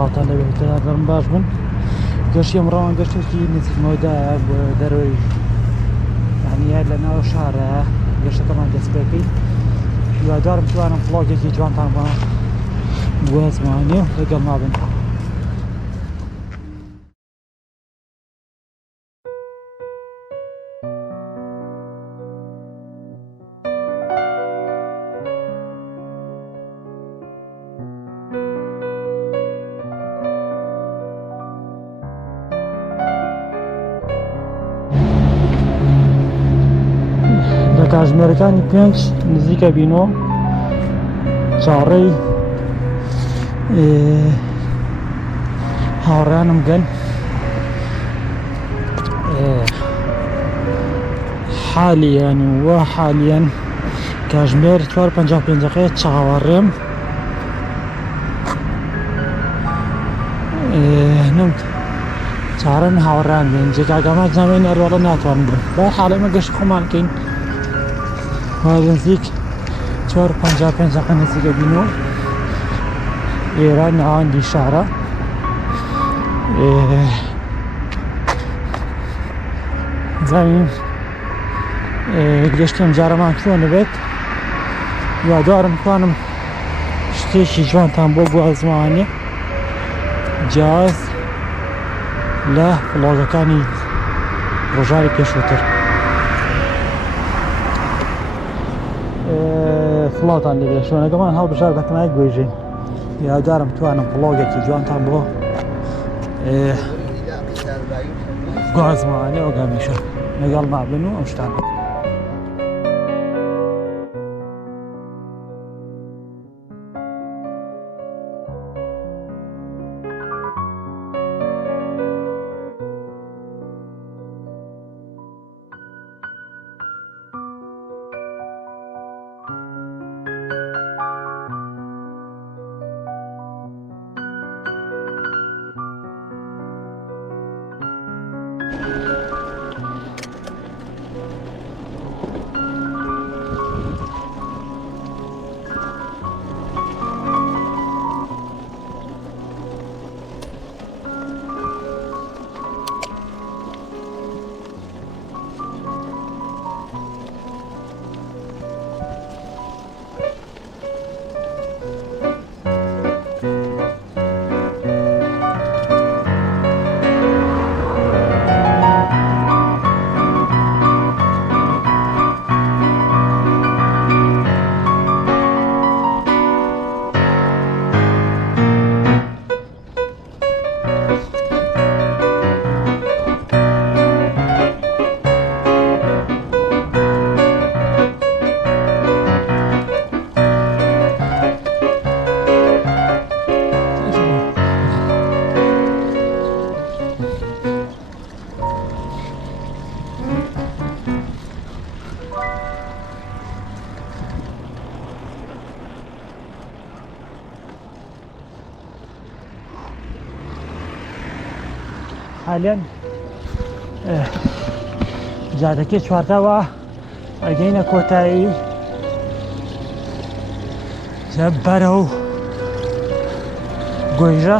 سڵاتان لەوێت دەرم باش بن گەشتی ئەمڕۆوان گەشتێکی نزیکمەوەدایە بۆ دەرەوەی یانە لە ناو شارە گەشتەکەمان دەست پێکەین هیوادارم توانم ڤڵۆگێکی جوانتان بوەزمانێ و لەگەڵ مابن. کاتژمێرەکانی 5 نزیکە بینەوە چاڕێی هاوڕێیانم گەن حالیان وە حالیان کاتژمێر 4:55 چاوەڕێم نم چارەن هاوڕێیان بێن جێگاگەمات نامێن ئەروەڵە ناتوانم بن با حاڵێمە گەشت خۆمانکەین نزیک 4:55 نزیکە بینەوە ئێرە ناوەندی شارە زانین گەشتی ئەم جارەمان چۆنە بێت هیوادارم توانم شتێکی جوانتان بۆ گوازمانێ جیاواز لە ڤڵۆگەکانی ڕۆژاری پێشووتر. سڵاتان لەبێ شوێنەکەمان هەڵبژار بە کەنای گۆیژەین هیوادارم توانم ڤڵۆگێکی جوانتان بۆ گوازمانێ و گەمیشە لەگەڵ مابن و ئەم شتانە. حالیان جادەکەی چوارتاوە ئەگەینە کۆتایی بەرە و گۆیژە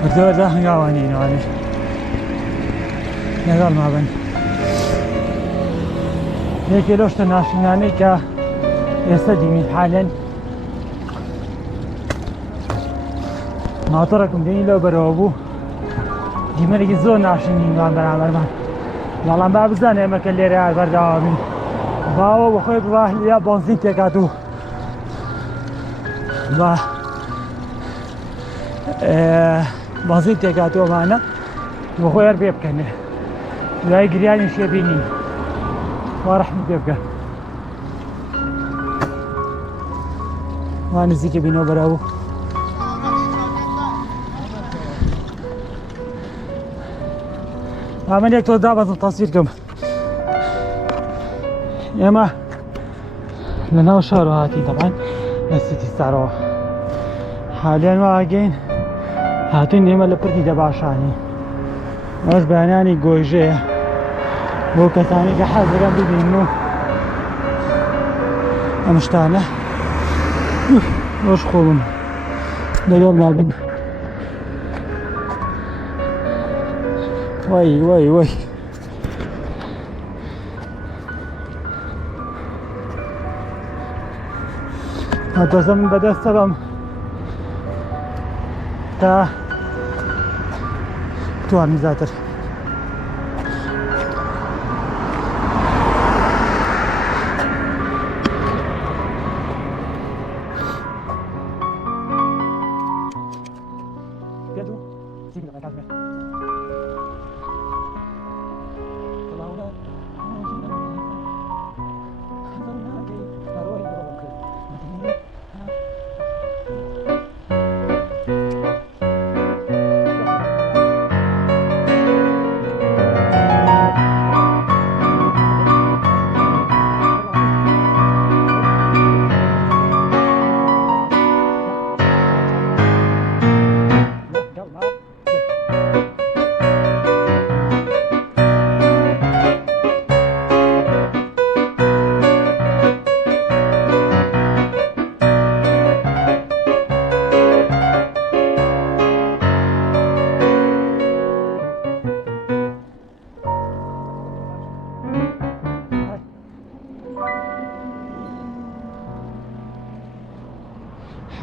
بەردەوەدا هەنگاوانینەوانێ لەگەڵ مابن. یەکێ لەو شتە ناشنانەی کە ئێستا دیمین حالیان ماتۆڕێکم دێنی لەو بەرەوە بوو دیمەرێکی زۆر ناشنینوان بەرامبەرمان بەڵام با بزانێ ئێمە کە لێرە بەردەوامین باوە بە خۆی بڕوا یا بەنزین تێکات و بەنزین تێکاتەوەمانە بە خۆی هەر پێ بکەنێ دوای گریانی شێ بینی وا ڕەحمی پێ بکە وا نزیکە بینەوە بەراو من یک تۆ دابەزم تەسویرکەم. ئێمە لە ناو شارەوە هاتین تەمان لە سیتی ستارەوە حالیان واگەین هاتوین ئێمە لە پردی دەباشانی ئەوش بەیانانی گۆیژەیە بۆ کەسانی کە حەز دەکەن ببینن و ئەم شتانە ئەوش خۆبم لەگەڵ مابن. وای وای وای هاتۆزە من بەدەستە بەم تا توانم زیاتر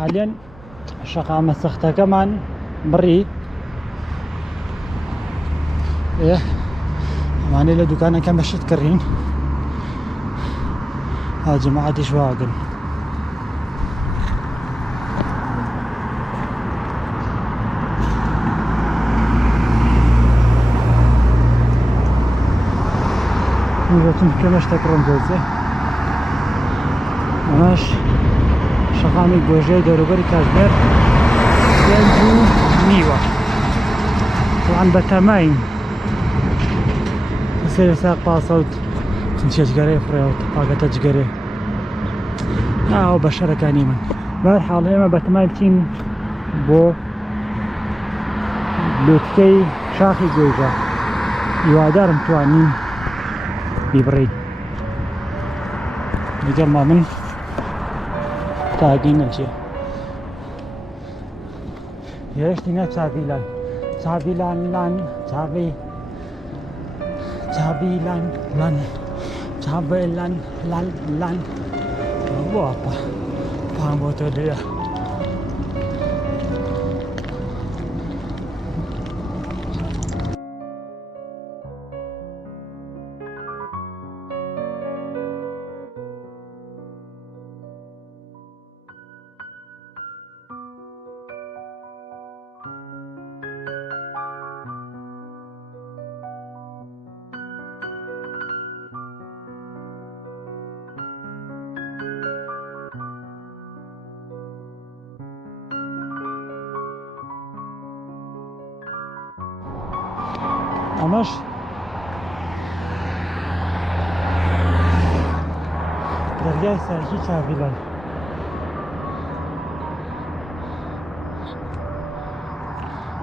حاليا شقامە سەختەکەمان بڕی ئەمانەی لە دوکانەکەم بەشت کڕین ها جەماعەتیش واگن میگوتم کەمە شتێک ڕۆم دۆزێ ئەمەش شەقامی گۆژەی دەوروبەری کاتژمێر 5:30 طبعاً بەتەماین سێر ساق پاسەوت چێجگەرەی فڕێوت پاگەتە جگەرێ ئەو بە شەرەکانی من بەهەرحاڵ ئێمە بەتەمای بچین بۆ لوتکەی شاخی گۆیژە هیوادارم توانین بیبڕین لەگەڵما من تاگی نەچێ هێشتینە چاویلان چاویلان لان چاوی چاویلان لان چاویلان لان لان واپا پام بۆ تۆ لێە ئەمەش دەریای سەرکی چاویلان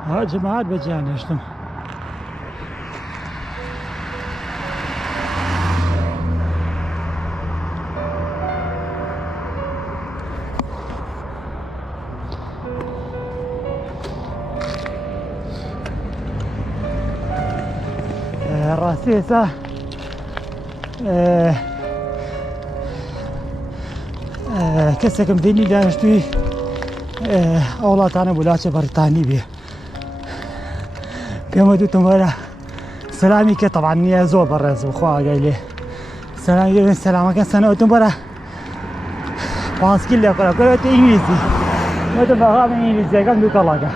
ها جەماعەت بەجیان هێشتم ڕاستی ئێستا کەسێکم بینی دانیشتووی ئەو وڵاتانە وڵاتە بەریتانی بێ پێم وتوتم وەرە سەلامی کە تەبعاً نییە زۆر بەڕێز بوو خوا ئاگای لێ سەلامی سەلامەکە سەنەوتم وەرە پاسکیل لێ قڕە کۆرەوەتە ئینگلیزی وتم بەغا من ئینگلیزیەکەم دوو کەڵاکە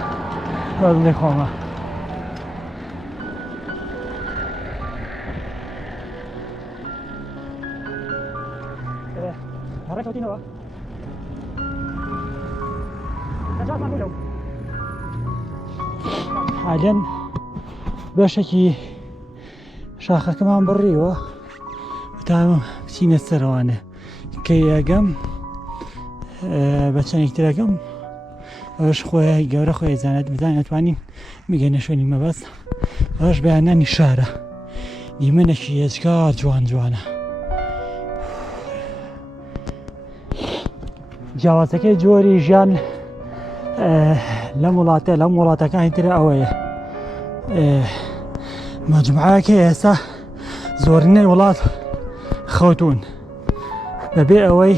وەز لێ خۆمە ڕێکەوتینەوە حاليا بەشێکی شاخەکەمان بڕیوە تا بچینە سەرەوانە کە یەگەم بە چەندێکترەکەم ئەوش خۆی گەورە خۆی زانێت بزانێت نەتوانین میگەنە شوێنی مەبەست ئەوش بەیانانی شارە دیمەنێکی هێزگار جوان جوانە جیاوازەکەی جۆری ژیان لەم وڵاتە لەم وڵاتەکانی ترە ئەوەیە مەجموعەیەکی ئێستا زۆرینەی وڵات خەوتون بەبێ ئەوەی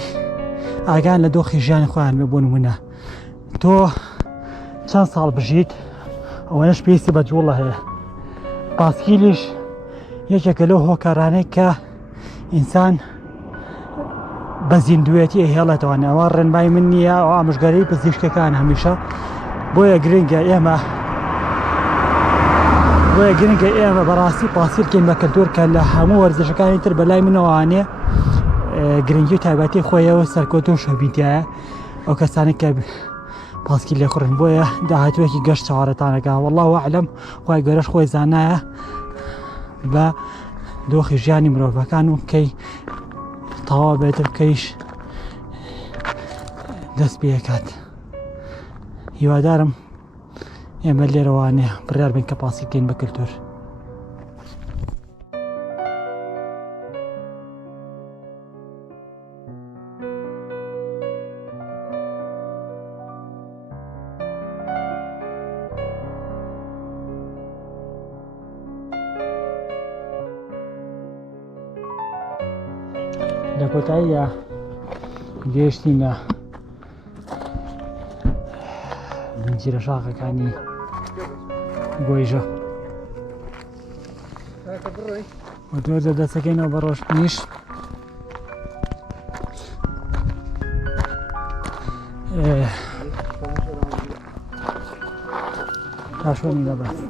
ئاگان لە دۆخی ژیانی خۆیان بێ بۆ نمونە تۆ چەند ساڵ بژیت ئەوەنەش پێویستی بە جوڵە هەیە پاسکیلیش یەکێکە لەو هۆکارانەی کە ئینسان بە زیندوێتی هێڵێتەوە ئەوە ڕێنمای من نییە ئەو ئامۆژگاریی پزیشکەکان هەمیشە بۆیە گرنگە ئێمە بەڕاستی پاسکیلکەین بە کەلتور کە لە هەموو وەرزشەکانی تر بەلای منەوەوانێ گرنگی و تایبەتی خۆیەوە سەرکەوتو و شەبیتایە ئەو کەسانی کە پاسکیل لێخڕن بۆیە داهاتوێکی گەشت چاوەڕێتانەکە وەڵڵاهو ئەعلەم خوای گەورەش خۆی زانایە بە دۆخی ژیانی مرۆڤەکان و کەی تەواو بێتر کەیش دەست پێکات هیوادارم ئێمە لێرەوانێ بڕیار بین کە پاسکیلکەین بە کەلتور لە کۆتاییدا گەشتینە زنجیرە شاخەکانی گۆیژە وەدوەردە دەستەکەینەوە بە ڕۆژبنیش پاشۆنی لەبەست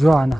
جوانە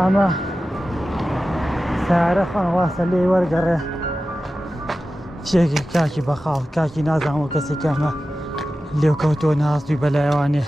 ئەمە سیارە خۆنەواسە لێ وەرگەڕێ شتێکی کاکی بەخاڵ کاکی نازانەوە کەسێک ئەمە لێو کەوتۆ ناستوی بەلایەوانێ